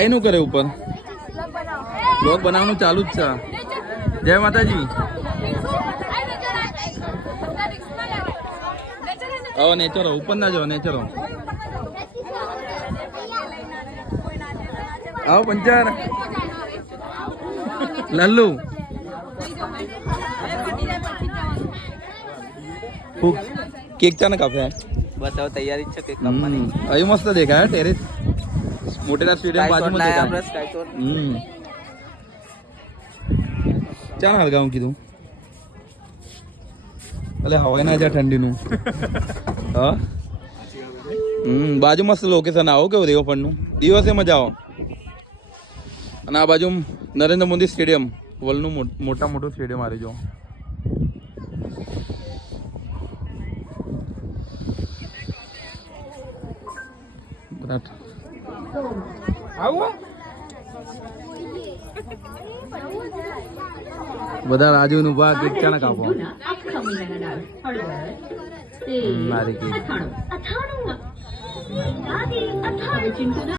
આઈ નું કરે ઉપર બ્લોગ બનાવવાનું ચાલુ જ છે. જય માતાજી. હવે નેચરો ઉપર ના જાઓ, નેચરો આવો પંચર લલ્લુ કેક ચાને કાપે બસ હવે તૈયારી જ છે કેક કાપવાની. અહીં મસ્ત દેખાય ટેરેસ મોટેરા સ્ટેડિયમ બાજુમાં દેખાય. ચાલ હળગાવું કીધું અલે હવાય ના જાય ઠંડીનું. હા બાજુ મસ્ત લોકેશન આવો કેવું દેવપણનું દિવસે મજા આવો. અને આ બાજુ નરેન્દ્ર મોદી સ્ટેડિયમ વર્લ્ડનું મોટું સ્ટેડિયમ આવી જો. બધા રાજુ નું ભાગ કેક કાપો મારી